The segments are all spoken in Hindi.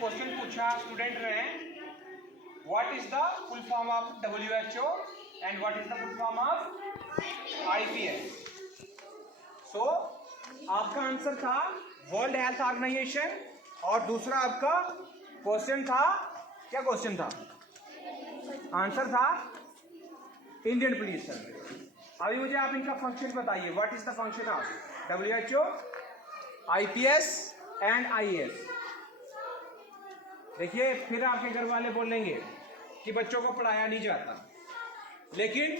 क्वेश्चन पूछा स्टूडेंट ने, what is the full form of WHO and what is the full form of IPS। सो आपका आंसर था वर्ल्ड हेल्थ ऑर्गेनाइजेशन और दूसरा आपका क्वेश्चन था, क्या क्वेश्चन था? आंसर था इंडियन पुलिस सर्विस। अभी मुझे आप इनका फंक्शन बताइए, what is the function of WHO, IPS and IAS। देखिए फिर आपके घर वाले बोलेंगे कि बच्चों को पढ़ाया नहीं जाता, लेकिन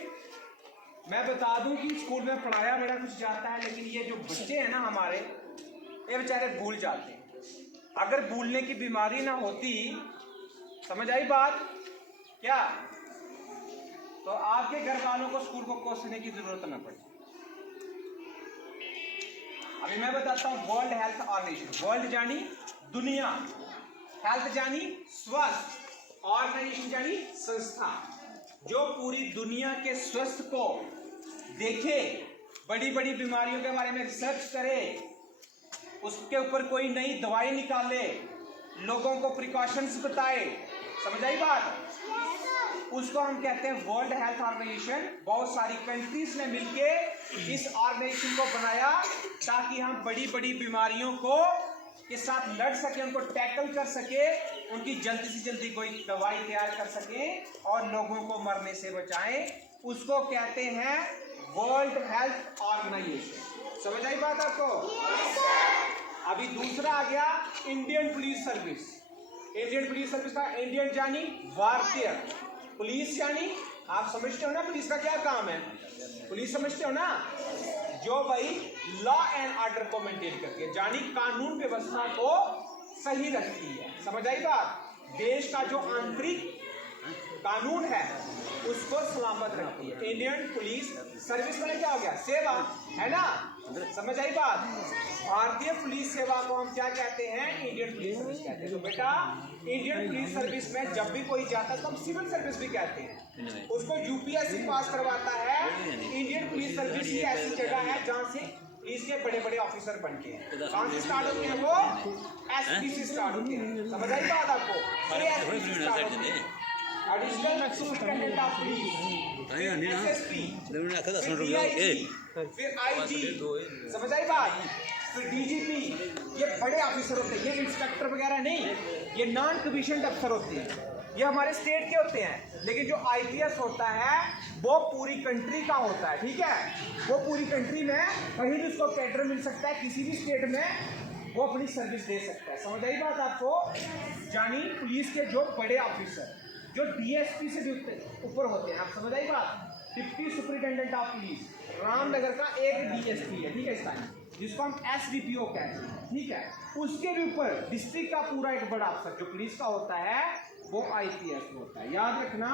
मैं बता दूं कि स्कूल में पढ़ाया मेरा कुछ जाता है, लेकिन ये जो बच्चे हैं ना हमारे, ये बेचारे भूल जाते हैं। अगर भूलने की बीमारी ना होती, समझ आई बात क्या, तो आपके घर वालों को स्कूल को कोसने की जरूरत ना पड़े। अभी मैं बताता हूं वर्ल्ड हेल्थ ऑर्गेनाइजेशन। वर्ल्ड जानी दुनिया, हेल्थ जानी स्वास्थ्य, ऑर्गेनाइजेशन जानी संस्था, जो पूरी दुनिया के स्वास्थ्य को देखे, बड़ी बड़ी बीमारियों के बारे में रिसर्च करे, उसके ऊपर कोई नई दवाई निकाले, लोगों को प्रिकॉशंस बताए। समझ आई बात? उसको हम कहते हैं वर्ल्ड हेल्थ ऑर्गेनाइजेशन। बहुत सारी कंट्रीज ने मिलके इस ऑर्गेनाइजेशन को बनाया ताकि हम बड़ी बड़ी बीमारियों को के साथ लड़ सके, उनको टैकल कर सके, उनकी जल्दी से जल्दी कोई दवाई तैयार कर सके और लोगों को मरने से बचाएं। उसको कहते हैं वर्ल्ड हेल्थ ऑर्गेनाइजेशन। समझ आई बात आपको? अभी दूसरा आ गया Indian police service. Indian police service का इंडियन जानी भारतीय, पुलिस यानी आप समझते हो ना पुलिस का क्या काम है? पुलिस समझते हो ना, जो भाई लॉ एंड ऑर्डर को मेंटेन करती है, जानी कानून व्यवस्था को सही रखती है। समझ आई बात? देश का जो आंतरिक कानून है उसको सलामत रखती है। इंडियन पुलिस सर्विस में क्या हो गया? सेवा, है ना? समझ आई बात? भारतीय पुलिस सेवा को हम क्या कहते हैं? इंडियन पुलिस सर्विस कहते हैं। तो बेटा इंडियन पुलिस सर्विस में जब भी कोई जाता है तो हम सिविल सर्विस भी कहते हैं। उसको UPSC पास करवाता है। इंडियन पुलिस सर्विस ही ऐसी जगह है जहाँ से इसके बड़े बड़े ऑफिसर बनते हैं। कहाँ से स्टार्ट होते हैं वो? SP से स्टार्ट होते हैं। समझ आई बात आपको? Additional superintendent of police, SSP, फिर IG। समझ आई बात? फिर DGP। ये बड़े ऑफिसर होते हैं, ये इंस्पेक्टर वगैरह नहीं, ये नॉन कमीशन्ड अफसर होते हैं। ये हमारे स्टेट के होते हैं, लेकिन जो IPS होता है वो पूरी कंट्री का होता है। ठीक है? वो पूरी कंट्री में कहीं भी उसको कैडर मिल सकता है, किसी भी स्टेट में वो अपनी सर्विस दे सकता है। समझ आई बात आपको? जानी पुलिस के जो बड़े ऑफिसर जो DSP से भी ऊपर होते हैं, आप समझ आई बात? Deputy superintendent of police, Ramnagar का एक DSP है, ठीक है, इस टाइम जिसको हम SDPO कहते हैं। ठीक है? उसके भी ऊपर डिस्ट्रिक्ट का पूरा एक बड़ा अफसर जो पुलिस का होता है वो IPS होता है। याद रखना,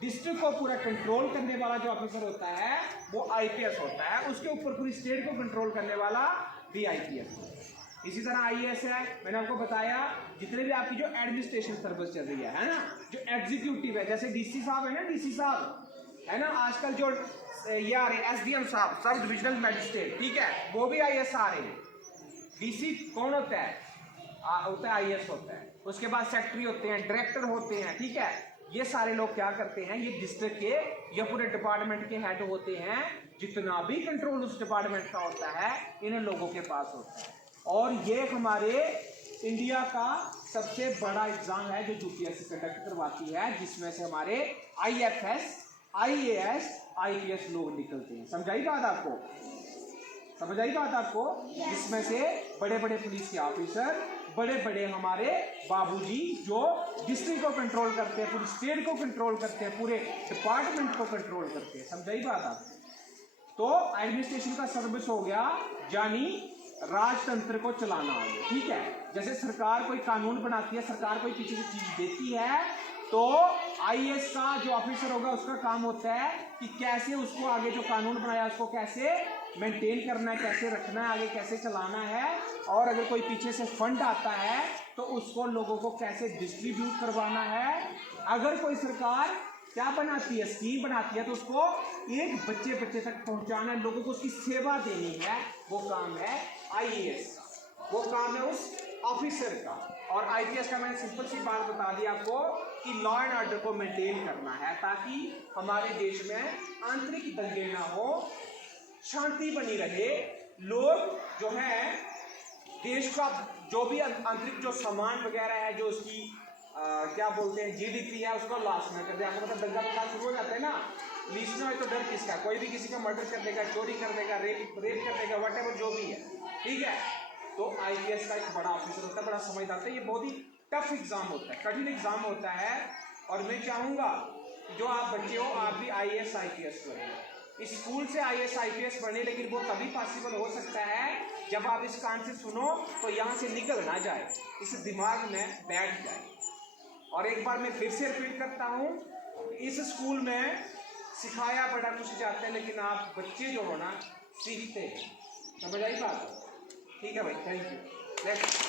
डिस्ट्रिक्ट को पूरा कंट्रोल करने वाला जो ऑफिसर होता है वो IPS होता है। उसके ऊपर पूरी स्टेट को कंट्रोल करने वाला भी IPS होता है। इसी तरह IAS है, मैंने आपको बताया जितने भी आपकी जो एडमिनिस्ट्रेशन सर्विस चल रही है ना, जो एग्जीक्यूटिव है, जैसे DC साहब है ना, DC साहब है ना, आजकल जो ये आ रहे SDM साहब, सब डिविजनल मैजिस्ट्रेट, ठीक है, वो भी IAS आ रहे हैं। DC कौन होता है? होता है IAS होता है। उसके बाद सेक्रेटरी होते हैं, डायरेक्टर होते हैं। ठीक है? ये सारे लोग क्या करते हैं? ये डिस्ट्रिक्ट के या पूरे डिपार्टमेंट के हेड होते हैं। जितना भी कंट्रोल उस डिपार्टमेंट का होता है इन लोगों के पास होता है। और ये हमारे इंडिया का सबसे बड़ा एग्जाम है जो UPSC कंडक्ट करवाती है, जिसमें से हमारे IFS, IAS, IPS लोग निकलते हैं। समझाई बात आपको? समझ आई बात आपको? जिसमें से बड़े बड़े पुलिस के ऑफिसर, बड़े बड़े हमारे बाबूजी जो डिस्ट्रिक्ट को कंट्रोल करते हैं, पूरी स्टेट को कंट्रोल करते हैं, पूरे डिपार्टमेंट को कंट्रोल करते हैं। समझाई बात आपको? तो एडमिनिस्ट्रेशन का सर्विस हो गया, यानी राजतंत्र को चलाना आ गया। ठीक है? जैसे सरकार कोई कानून बनाती है, सरकार कोई किसी से चीज देती है, तो IAS का जो ऑफिसर होगा उसका काम होता है कि कैसे उसको आगे जो कानून बनाया उसको कैसे मेंटेन करना है, कैसे रखना है, आगे कैसे चलाना है, और अगर कोई पीछे से फंड आता है तो उसको लोगों को कैसे डिस्ट्रीब्यूट करवाना है। अगर कोई सरकार क्या बनाती है, स्कीम बनाती है, तो उसको एक बच्चे बच्चे तक पहुंचाना है, लोगों को उसकी सेवा देनी है, वो काम है IAS, वो काम है उस ऑफिसर का। और आईपीएस का मैंने सिंपल सी बात बता दी आपको कि लॉ एंड ऑर्डर को मेंटेन करना है ताकि हमारे देश में आंतरिक दंगे ना हो, शांति बनी रहे, लोग जो है देश का जो भी आंतरिक जो सामान वगैरह है, जो उसकी क्या बोलते हैं जीडीपी है, उसको लॉस ना कर दे। आपको पता दंगा फसाद शुरू हो जाता है ना, लीस में तो डर किसका, कोई भी किसी का मर्डर कर देगा, चोरी कर देगा, रेप कर देगा, व्हाटएवर जो भी है, ठीक है। तो आईपीएस का एक बड़ा ऑफिसर होता है, बड़ा समझदार होता है। ये बहुत ही टफ एग्जाम होता है, कठिन एग्जाम होता है, और मैं चाहूँगा जो आप बच्चे हो आप भी आईएएस आईपीएस करें। इस स्कूल से आईएएस आईपीएस बने, लेकिन वो तभी पॉसिबल हो सकता है जब आप इस कान से सुनो तो यहाँ से निकल ना जाए, इस दिमाग में बैठ जाए। और एक बार मैं फिर से रिपीट करता हूँ, इस स्कूल में सिखाया बड़ा कुछ जाता है, लेकिन आप बच्चे जो हो ना सीखते हैं। समझ आई बात? ठीक है भाई, थैंक यू। नेक्स्ट।